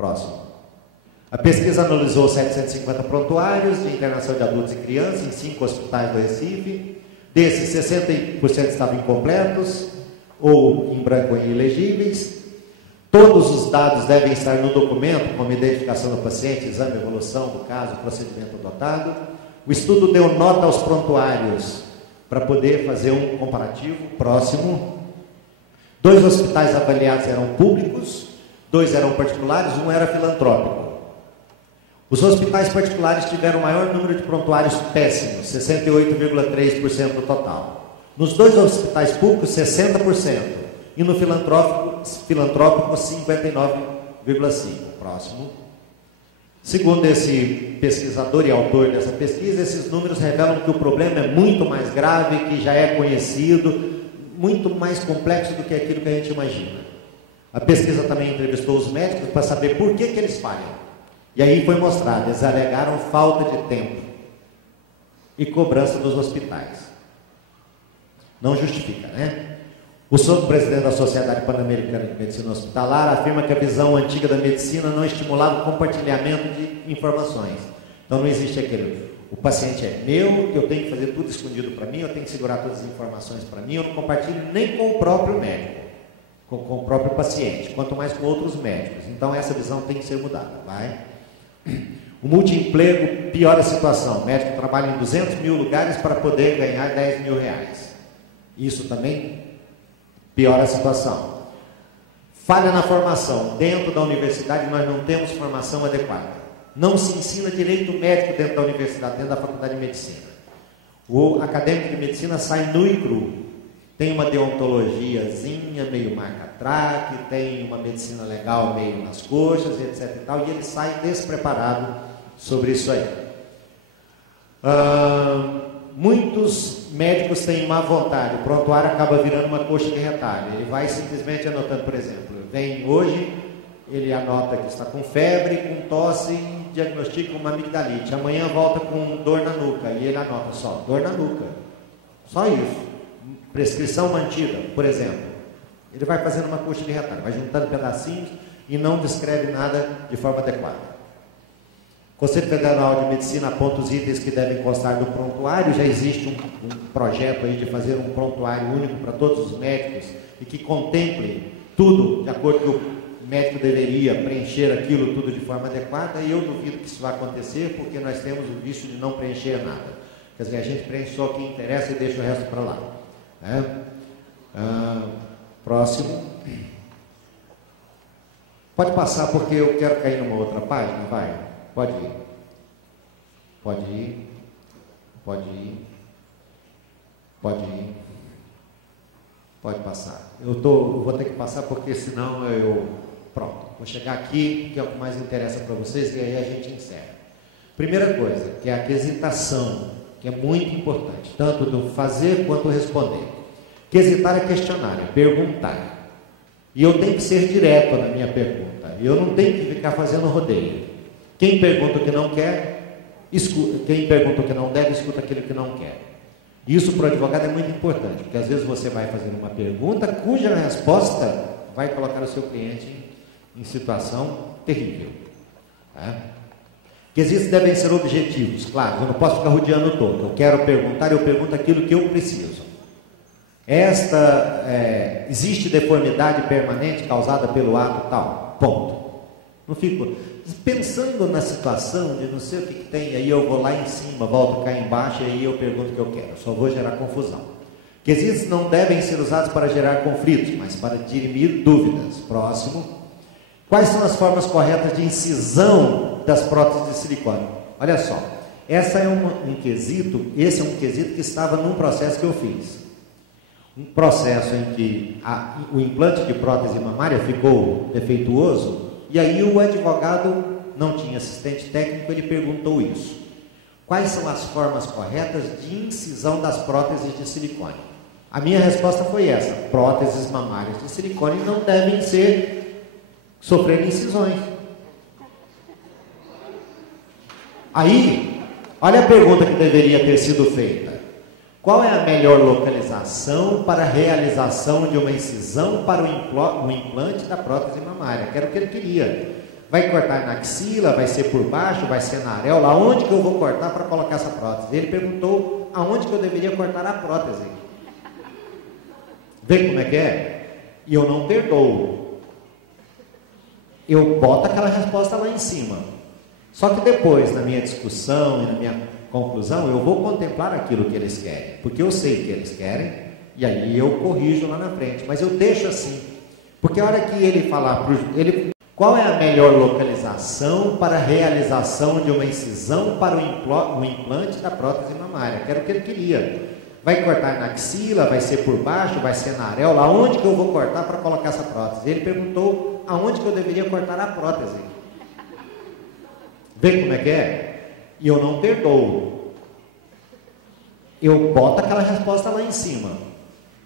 Próximo. A pesquisa analisou 750 prontuários de internação de adultos e crianças em 5 hospitais do Recife. Desses, 60% estavam incompletos ou em branco e ilegíveis. Todos os dados devem estar no documento, como identificação do paciente, exame, evolução do caso, procedimento adotado. O estudo deu nota aos prontuários para poder fazer um comparativo. Próximo. 2 hospitais avaliados eram públicos, 2 eram particulares, 1 era filantrópico. Os hospitais particulares tiveram o maior número de prontuários péssimos, 68,3% do total. Nos 2 hospitais públicos, 60%. E no filantrópico 59,5%. Próximo. Segundo esse pesquisador e autor dessa pesquisa, esses números revelam que o problema é muito mais grave, que já é conhecido, muito mais complexo do que aquilo que a gente imagina. A pesquisa também entrevistou os médicos para saber por que eles falham. E aí foi mostrado, eles alegaram falta de tempo e cobrança dos hospitais. Não justifica, né? O presidente da Sociedade Pan-Americana de Medicina Hospitalar afirma que a visão antiga da medicina não estimulava o compartilhamento de informações. Então não existe aquele, o paciente é meu, que eu tenho que fazer tudo escondido para mim, eu tenho que segurar todas as informações para mim, eu não compartilho nem com o próprio médico, com o próprio paciente, quanto mais com outros médicos. Então essa visão tem que ser mudada, vai? O multiemprego piora a situação. O médico trabalha em 200 mil lugares para poder ganhar 10 mil reais. Isso também piora a situação. Falha na formação. Dentro da universidade nós não temos formação adequada. Não se ensina direito médico dentro da universidade, dentro da faculdade de medicina. O acadêmico de medicina sai nu e cru. Tem uma deontologiazinha meio marca-traque, tem uma medicina legal meio nas coxas, etc. e tal, e ele sai despreparado sobre isso aí. Muitos médicos têm má vontade, o prontuário acaba virando uma coxa de retalho. Ele vai simplesmente anotando, por exemplo, vem hoje, ele anota que está com febre, com tosse, diagnostica uma amigdalite. Amanhã volta com dor na nuca, e ele anota só, dor na nuca. Só isso. Prescrição mantida, por exemplo. Ele vai fazendo uma coxa de retalho, vai juntando pedacinhos e não descreve nada de forma adequada. O Conselho Federal de Medicina aponta os itens que devem constar do prontuário. Já existe um projeto aí de fazer um prontuário único para todos os médicos e que contemple tudo de acordo com o médico deveria preencher aquilo tudo de forma adequada, e eu duvido que isso vai acontecer, porque nós temos o vício de não preencher nada. Quer dizer, a gente preenche só o que interessa e deixa o resto para lá. Próximo. Pode passar, porque eu quero cair numa outra página. Vai, pode ir. Pode ir. Pode ir. Pode ir. Pode passar. Eu vou ter que passar, porque senão pronto, vou chegar aqui, que é o que mais interessa para vocês, e aí a gente encerra. Primeira coisa, que é a quesitação, que é muito importante, tanto do fazer quanto do responder. Quesitar é questionar, é perguntar. E eu tenho que ser direto na minha pergunta. Eu não tenho que ficar fazendo rodeio. Quem pergunta o que não quer, escuta. Quem pergunta o que não deve, escuta aquilo que não quer. Isso para o advogado é muito importante, porque às vezes você vai fazer uma pergunta cuja resposta vai colocar o seu cliente em situação terrível. Tá? Quesitos devem ser objetivos, claro, eu não posso ficar rodeando todo. Eu quero perguntar, eu pergunto aquilo que eu preciso. Existe deformidade permanente causada pelo ato tal? Ponto. Não fico pensando na situação de não sei o que tem, aí eu vou lá em cima, volto cá embaixo, e aí eu pergunto o que eu quero. Só vou gerar confusão. Quesitos não devem ser usados para gerar conflitos, mas para dirimir dúvidas. Próximo. Quais são as formas corretas de incisão das próteses de silicone? Olha só, esse é um quesito que estava num processo que eu fiz. Um processo em que o implante de prótese mamária ficou defeituoso, e aí o advogado não tinha assistente técnico, ele perguntou isso. Quais são as formas corretas de incisão das próteses de silicone? A minha resposta foi essa: próteses mamárias de silicone não devem sofrer incisões. Aí, olha a pergunta que deveria ter sido feita: qual é a melhor localização para a realização de uma incisão para o implante da prótese mamária? Que era o que ele queria. vai cortar na axila, vai ser por baixo, vai ser na areola, aonde que eu vou cortar para colocar essa prótese? Ele perguntou aonde que eu deveria cortar a prótese. Vê como é que é? E eu não perdoo. Eu boto aquela resposta lá em cima. Só que depois, na minha discussão e na minha conclusão, eu vou contemplar aquilo que eles querem, porque eu sei que eles querem, e aí eu corrijo lá na frente, mas eu deixo assim, porque a hora que ele falar qual é a melhor localização para a realização de uma incisão para o implante da prótese mamária, que era o que ele queria. Vai cortar na axila, vai ser por baixo, vai ser na areola, aonde que eu vou cortar para colocar essa prótese? Ele perguntou aonde que eu deveria cortar a prótese. Vê como é que é? E eu não perdoo. Eu boto aquela resposta lá em cima.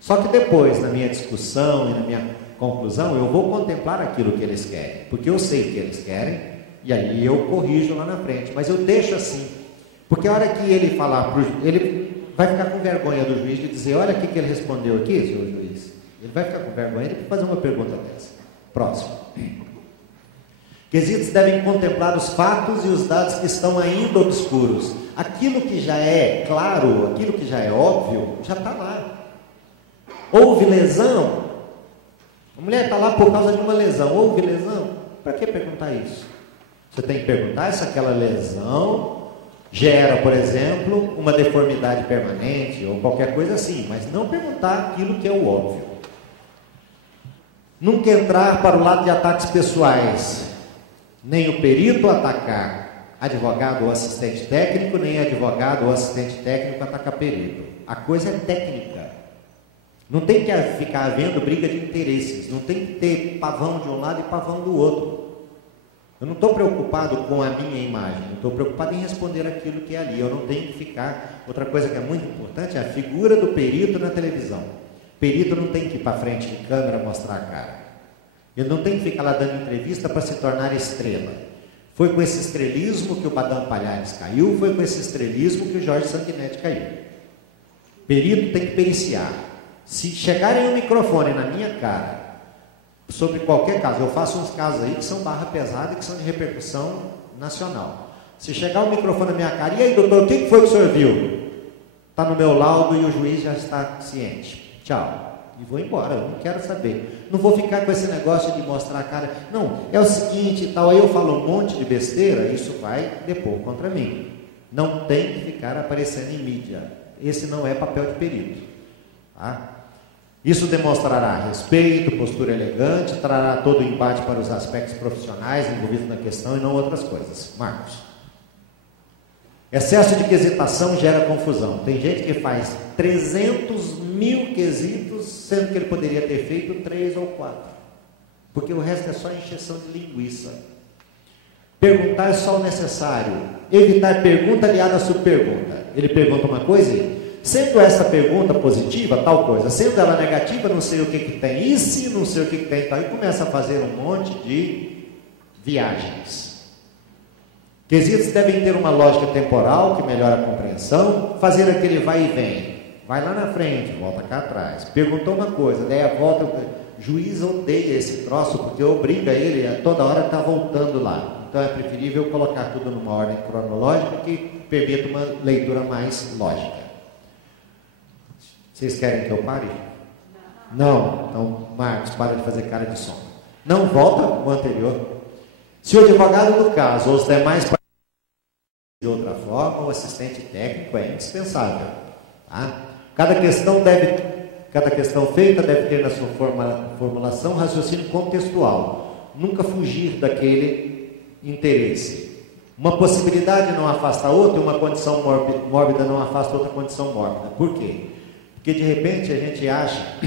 Só que depois, na minha discussão e na minha conclusão, eu vou contemplar aquilo que eles querem, porque eu sei que eles querem, e aí eu corrijo lá na frente, mas eu deixo assim, porque a hora que ele falar, ele vai ficar com vergonha do juiz de dizer, olha o que ele respondeu aqui, senhor juiz. Ele vai ficar com vergonha de fazer uma pergunta dessa. Próximo. Quesitos devem contemplar os fatos e os dados que estão ainda obscuros. Aquilo que já é claro, aquilo que já é óbvio, já está lá. Houve lesão? A mulher está lá por causa de uma lesão. Houve lesão? Para que perguntar isso? Você tem que perguntar se aquela lesão gera, por exemplo, uma deformidade permanente ou qualquer coisa assim, mas não perguntar aquilo que é o óbvio. Nunca entrar para o lado de ataques pessoais. Nem o perito atacar advogado ou assistente técnico, nem advogado ou assistente técnico atacar perito. A coisa é técnica. Não tem que ficar havendo briga de interesses, não tem que ter pavão de um lado e pavão do outro. Eu não estou preocupado com a minha imagem, eu estou preocupado em responder aquilo que é ali. Eu não tenho que ficar... Outra coisa que é muito importante é a figura do perito na televisão. O perito não tem que ir para frente de câmera mostrar a cara. Ele não tem que ficar lá dando entrevista para se tornar estrela. Foi com esse estrelismo que o Badam Palhares caiu, foi com esse estrelismo que o Jorge Sanguinetti caiu. Perito tem que periciar. Se chegarem um microfone na minha cara, sobre qualquer caso, eu faço uns casos aí que são barra pesada e que são de repercussão nacional. Se chegar um microfone na minha cara, e aí doutor, o que foi que o senhor viu? Está no meu laudo e o juiz já está ciente. Tchau. E vou embora, eu não quero saber. Não vou ficar com esse negócio de mostrar a cara. Não, é o seguinte e tal, aí eu falo um monte de besteira, isso vai depor contra mim. Não tem que ficar aparecendo em mídia. Esse não é papel de perito. Tá? Isso demonstrará respeito, postura elegante, trará todo o embate para os aspectos profissionais envolvidos na questão e não outras coisas. Marcos. Excesso de quesitação gera confusão. Tem gente que faz 300 mil quesitos, sendo que ele poderia ter feito 3 ou 4. Porque o resto é só encheção de linguiça. Perguntar é só o necessário. Evitar pergunta aliada a subpergunta. Ele pergunta uma coisa, sendo essa pergunta positiva, tal coisa. Sendo ela negativa, não sei o que tem. E se não sei o que tem, tal. E começa a fazer um monte de viagens. Quesitos devem ter uma lógica temporal que melhora a compreensão, fazer aquele vai e vem. Vai lá na frente, volta cá atrás. Perguntou uma coisa, daí a volta. O juiz odeia esse troço porque obriga ele a toda hora estar voltando lá. Então é preferível colocar tudo numa ordem cronológica que permita uma leitura mais lógica. Vocês querem que eu pare? Não. Então, Marcos, para de fazer cara de som. Não, volta o anterior. Se o advogado do caso ou os demais de outra forma, o assistente técnico é indispensável. Tá? Cada questão feita deve ter na sua formulação raciocínio contextual. Nunca fugir daquele interesse. Uma possibilidade não afasta a outra, uma condição mórbida não afasta outra condição mórbida. Por quê? Porque de repente a gente acha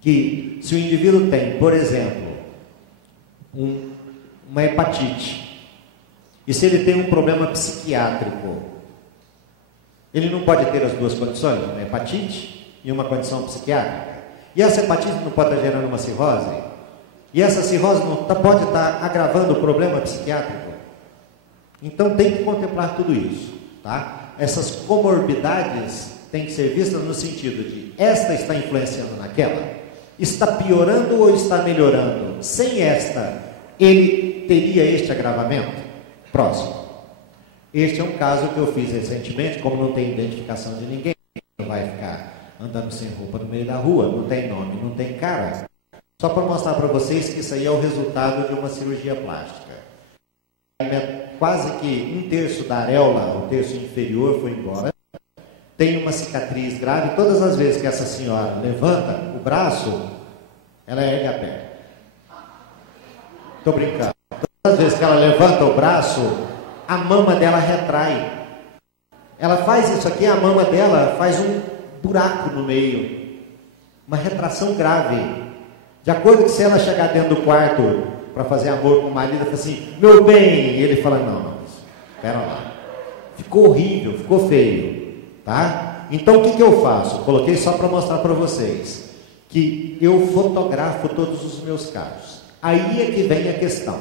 que se o indivíduo tem, por exemplo, uma hepatite, e se ele tem um problema psiquiátrico, ele não pode ter as duas condições, uma hepatite e uma condição psiquiátrica. E essa hepatite não pode estar gerando uma cirrose? E essa cirrose não pode estar agravando o problema psiquiátrico? Então tem que contemplar tudo isso. Tá? Essas comorbidades têm que ser vistas no sentido de esta está influenciando naquela? Está piorando ou está melhorando? Sem esta, ele teria este agravamento? Próximo. Este é um caso que eu fiz recentemente, como não tem identificação de ninguém, vai ficar andando sem roupa no meio da rua, não tem nome, não tem cara. Só para mostrar para vocês que isso aí é o resultado de uma cirurgia plástica. Quase que um terço da areola, o terço inferior, foi embora. Tem uma cicatriz grave. Todas as vezes que essa senhora levanta o braço, ela ergue a perna. Estou brincando. Todas as vezes que ela levanta o braço, a mama dela retrai. Ela faz isso aqui, a mama dela faz um buraco no meio. Uma retração grave. De acordo com se ela chegar dentro do quarto para fazer amor com o marido, ela fala assim, meu bem, e ele fala, não, espera lá. Ficou horrível, ficou feio, tá? Então o que eu faço? Coloquei só para mostrar para vocês, que eu fotografo todos os meus casos. Aí é que vem a questão.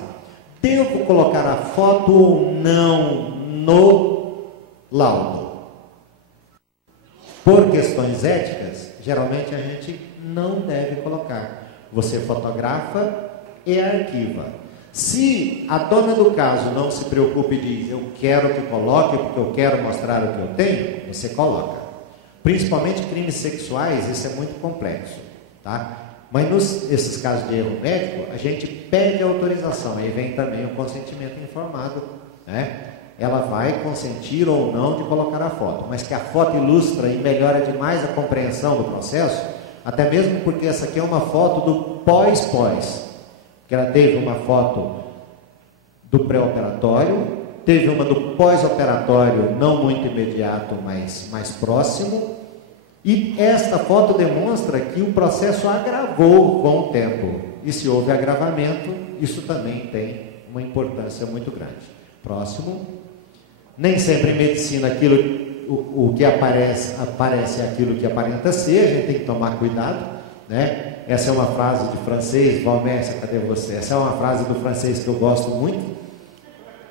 Devo colocar a foto ou não no laudo? Por questões éticas, geralmente a gente não deve colocar. Você fotografa e arquiva. Se a dona do caso não se preocupe e diz, eu quero que coloque porque eu quero mostrar o que eu tenho, você coloca. Principalmente crimes sexuais, isso é muito complexo, tá? Mas nesses casos de erro médico, a gente pede autorização, aí vem também o consentimento informado, né? Ela vai consentir ou não de colocar a foto, mas que a foto ilustra e melhora demais a compreensão do processo, até mesmo porque essa aqui é uma foto do pós-pós, que ela teve uma foto do pré-operatório, teve uma do pós-operatório, não muito imediato, mas mais próximo, e esta foto demonstra que o processo agravou com o tempo, e se houve agravamento, isso também tem uma importância muito grande. Próximo. Nem sempre em medicina o que aparece é aquilo que aparenta ser, a gente tem que tomar cuidado, né? Essa é uma frase de francês, Valmércia, cadê você? Essa é uma frase do francês que eu gosto muito,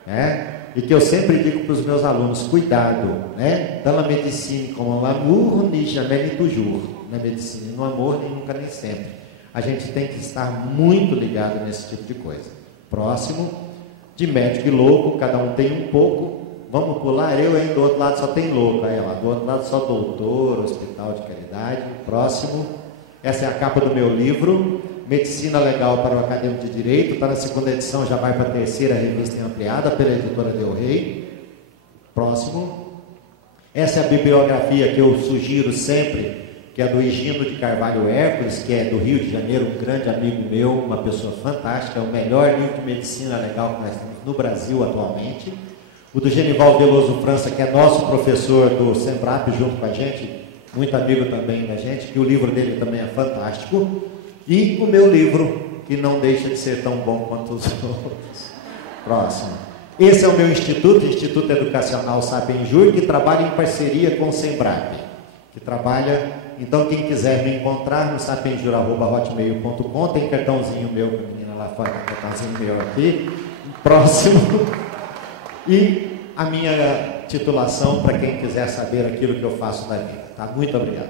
né? E que eu sempre digo para os meus alunos, cuidado, né? Dans la médecine, como l'amour, ni jamais ni toujours. Na medicina, no amor, nem nunca, nem sempre. A gente tem que estar muito ligado nesse tipo de coisa. Próximo, de médico e louco, cada um tem um pouco. Vamos pular, eu aí do outro lado só tem louco, aí lá, do outro lado só doutor, hospital de caridade. Próximo, essa é a capa do meu livro, Medicina Legal para o Acadêmico de Direito, está na segunda edição, já vai para a terceira revista ampliada pela editora Del Rey. Próximo, essa é a bibliografia que eu sugiro sempre, que é do Higino de Carvalho Hércules, que é do Rio de Janeiro, um grande amigo meu, uma pessoa fantástica, é o melhor livro de medicina legal que nós temos no Brasil atualmente. O do Genival Veloso França, que é nosso professor do Sembrap junto com a gente, muito amigo também da gente, que o livro dele também é fantástico. E o meu livro, que não deixa de ser tão bom quanto os outros. Próximo. Esse é o meu instituto, Instituto Educacional Sapenjur, que trabalha em parceria com o Sembrap. Que trabalha, então quem quiser me encontrar no sapenjur@hotmail.com, tem cartãozinho meu, com a menina lá fora, cartãozinho meu aqui. Próximo. E a minha titulação para quem quiser saber aquilo que eu faço da vida. Tá? Muito obrigado.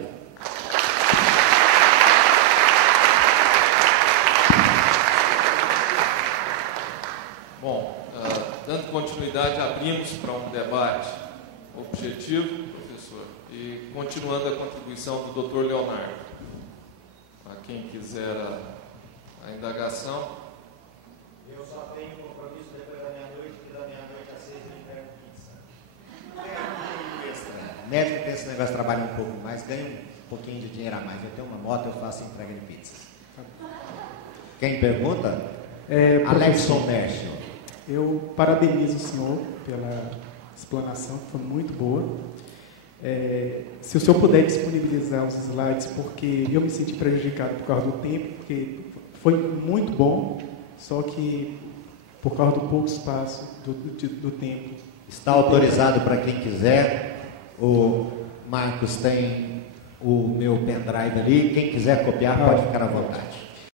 Bom, dando continuidade, abrimos para um debate objetivo, professor, e continuando a contribuição do Dr. Leonardo. Para quem quiser a indagação. Eu só tenho compromisso depois da meia-noite, que da meia-noite às 6 eu entrego pizza. Médico tem esse negócio, trabalha um pouco mais, ganha um pouquinho de dinheiro a mais. Eu tenho uma moto, eu faço entrega de pizzas. Quem pergunta? Alexson Mércio. Eu parabenizo o senhor pela explanação, que foi muito boa. Se o senhor puder disponibilizar os slides, porque eu me senti prejudicado por causa do tempo, porque foi muito bom, só que por causa do pouco espaço do tempo. Está autorizado para quem quiser. O Marcos tem o meu pendrive ali. Quem quiser copiar pode ficar à vontade.